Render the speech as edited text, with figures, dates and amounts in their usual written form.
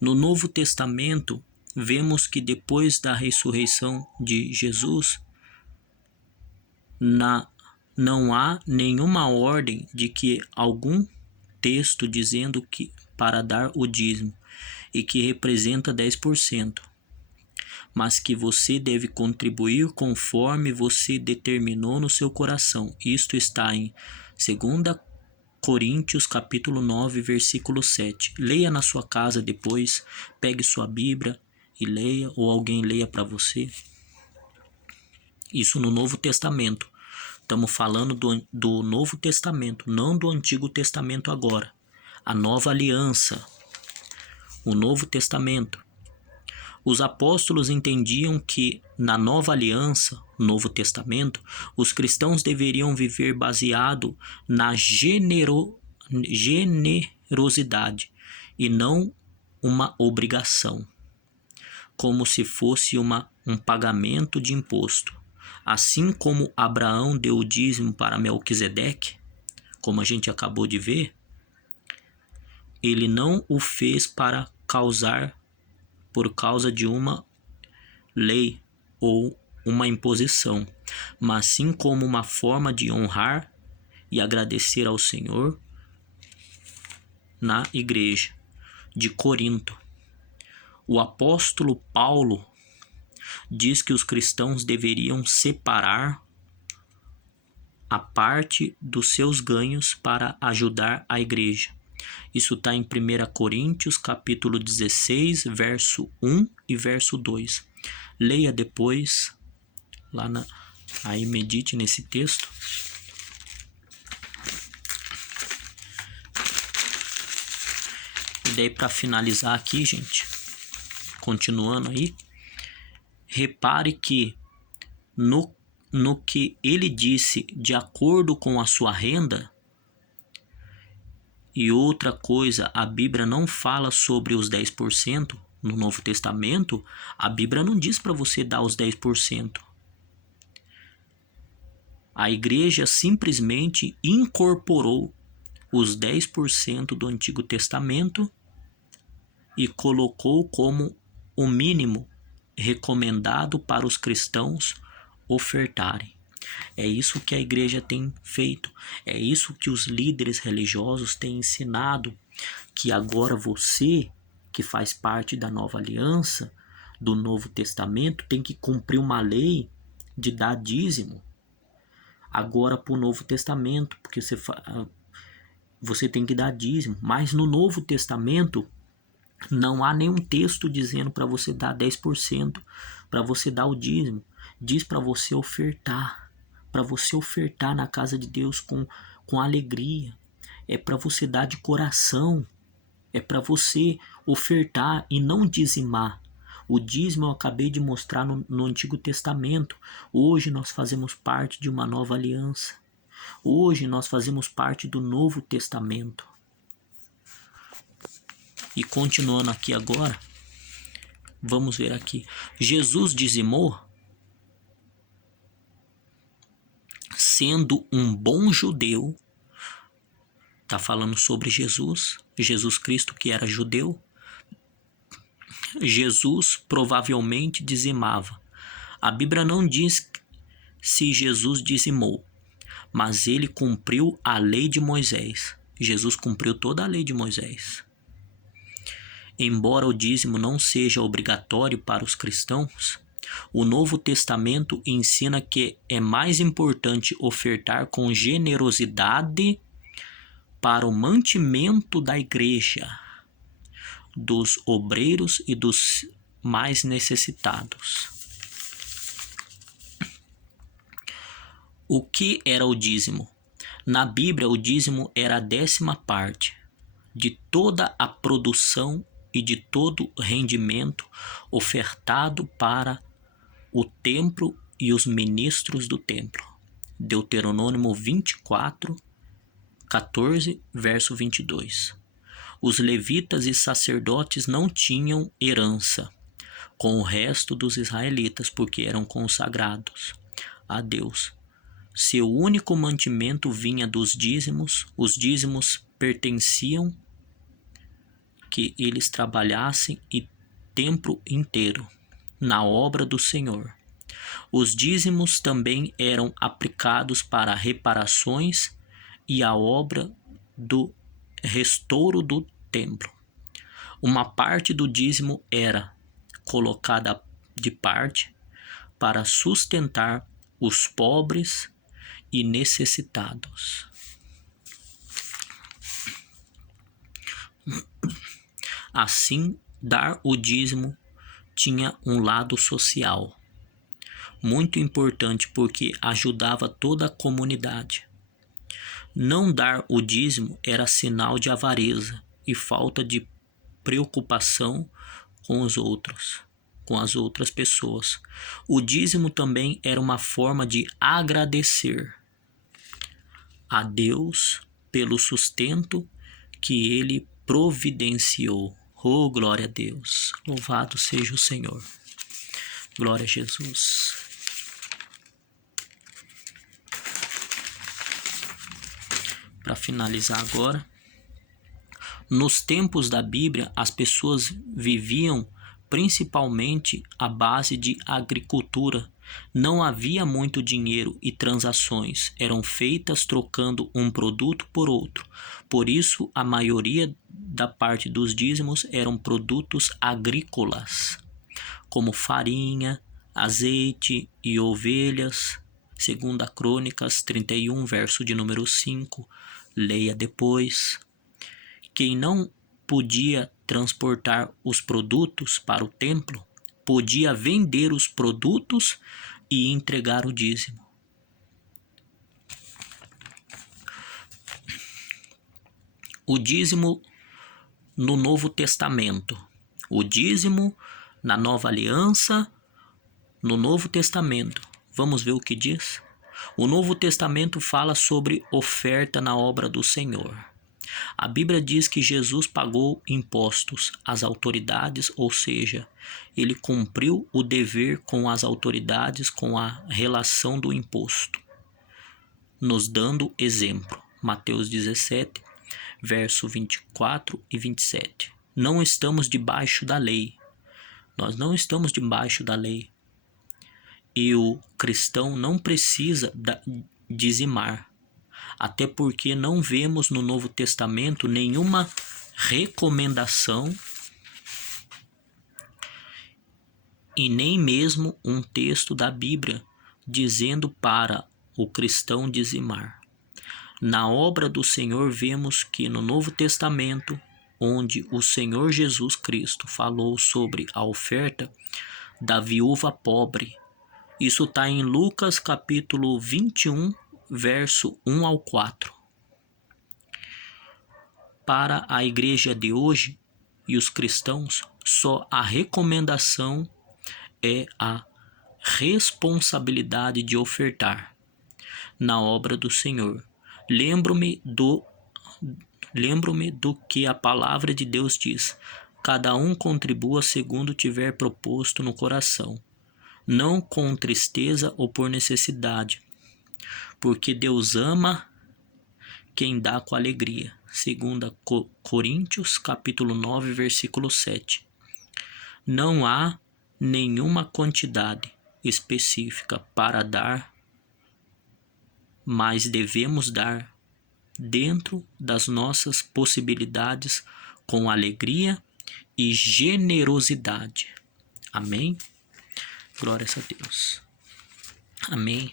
No Novo Testamento, vemos que depois da ressurreição de Jesus, não há nenhuma ordem de que algum texto dizendo que para dar o dízimo e que representa 10%, mas que você deve contribuir conforme você determinou no seu coração. Isto está em 2 Coríntios capítulo 9, versículo 7. Leia na sua casa depois, pegue sua Bíblia e leia, ou alguém leia para você. Isso no Novo Testamento. Estamos falando do Novo Testamento, não do Antigo Testamento agora. A Nova Aliança, o Novo Testamento. Os apóstolos entendiam que na Nova Aliança, Novo Testamento, os cristãos deveriam viver baseado na generosidade e não uma obrigação, como se fosse um pagamento de imposto. Assim como Abraão deu o dízimo para Melquisedeque, como a gente acabou de ver, ele não o fez por causa de uma lei ou uma imposição, mas sim como uma forma de honrar e agradecer ao Senhor na igreja de Corinto. O apóstolo Paulo diz que os cristãos deveriam separar a parte dos seus ganhos para ajudar a igreja. Isso está em 1 Coríntios capítulo 16, verso 1 e verso 2. Leia depois, aí medite nesse texto. E daí, para finalizar aqui, gente, continuando aí, repare que no que ele disse de acordo com a sua renda. E outra coisa, a Bíblia não fala sobre os 10%. No Novo Testamento, a Bíblia não diz para você dar os 10%. A igreja simplesmente incorporou os 10% do Antigo Testamento e colocou como o mínimo recomendado para os cristãos ofertarem. É isso que a igreja tem feito, é isso que os líderes religiosos têm ensinado, que agora você, que faz parte da nova aliança, do Novo Testamento, tem que cumprir uma lei de dar dízimo agora para o Novo Testamento, porque você tem que dar dízimo, mas no Novo Testamento não há nenhum texto dizendo para você dar 10%, para você dar o dízimo, diz para você ofertar na casa de Deus com alegria, é para você dar de coração, é para você ofertar e não dizimar. O dízimo eu acabei de mostrar no Antigo Testamento. Hoje nós fazemos parte de uma nova aliança. Hoje nós fazemos parte do Novo Testamento. E continuando aqui agora, vamos ver aqui. Jesus dizimou sendo um bom judeu. Está falando sobre Jesus Cristo, que era judeu. Jesus provavelmente dizimava. A Bíblia não diz se Jesus dizimou, mas ele cumpriu a lei de Moisés. Jesus cumpriu toda a lei de Moisés. Embora o dízimo não seja obrigatório para os cristãos, o Novo Testamento ensina que é mais importante ofertar com generosidade para o mantimento da igreja, dos obreiros e dos mais necessitados. O que era o dízimo? Na Bíblia, o dízimo era a 10ª de toda a produção e de todo rendimento ofertado para o templo e os ministros do templo. Deuteronômio 24, 14, verso 22. Os levitas e sacerdotes não tinham herança com o resto dos israelitas, porque eram consagrados a Deus. Seu único mantimento vinha dos dízimos. Os dízimos pertenciam que eles trabalhassem e tempo inteiro na obra do Senhor. Os dízimos também eram aplicados para reparações e a obra do restauro do templo. Uma parte do dízimo era colocada de parte para sustentar os pobres e necessitados. Assim, dar o dízimo tinha um lado social muito importante, porque ajudava toda a comunidade. Não dar o dízimo era sinal de avareza e falta de preocupação com os outros, com as outras pessoas. O dízimo também era uma forma de agradecer a Deus pelo sustento que Ele providenciou. Oh, glória a Deus! Louvado seja o Senhor! Glória a Jesus! Para finalizar agora, nos tempos da Bíblia, as pessoas viviam principalmente à base de agricultura. Não havia muito dinheiro e transações eram feitas trocando um produto por outro. Por isso, a maioria da parte dos dízimos eram produtos agrícolas, como farinha, azeite e ovelhas. Segunda Crônicas 31, verso de número 5. Leia depois. Quem não podia transportar os produtos para o templo, podia vender os produtos e entregar o dízimo. O dízimo no Novo Testamento. O dízimo na Nova Aliança, no Novo Testamento. Vamos ver o que diz? O Novo Testamento fala sobre oferta na obra do Senhor. A Bíblia diz que Jesus pagou impostos às autoridades, ou seja, ele cumpriu o dever com as autoridades com a relação do imposto, nos dando exemplo. Mateus 17, verso 24 e 27. Não estamos debaixo da lei. Nós não estamos debaixo da lei. E o cristão não precisa dizimar. Até porque não vemos no Novo Testamento nenhuma recomendação e nem mesmo um texto da Bíblia dizendo para o cristão dizimar. Na obra do Senhor vemos que no Novo Testamento, onde o Senhor Jesus Cristo falou sobre a oferta da viúva pobre, isso está em Lucas capítulo 21, verso 1 ao 4. Para a igreja de hoje e os cristãos, só a recomendação é a responsabilidade de ofertar na obra do Senhor. Lembro-me do que a palavra de Deus diz: cada um contribua segundo tiver proposto no coração, não com tristeza ou por necessidade, porque Deus ama quem dá com alegria. 2 Coríntios, capítulo 9, versículo 7. Não há nenhuma quantidade específica para dar, mas devemos dar dentro das nossas possibilidades com alegria e generosidade. Amém? Glórias a Deus. Amém.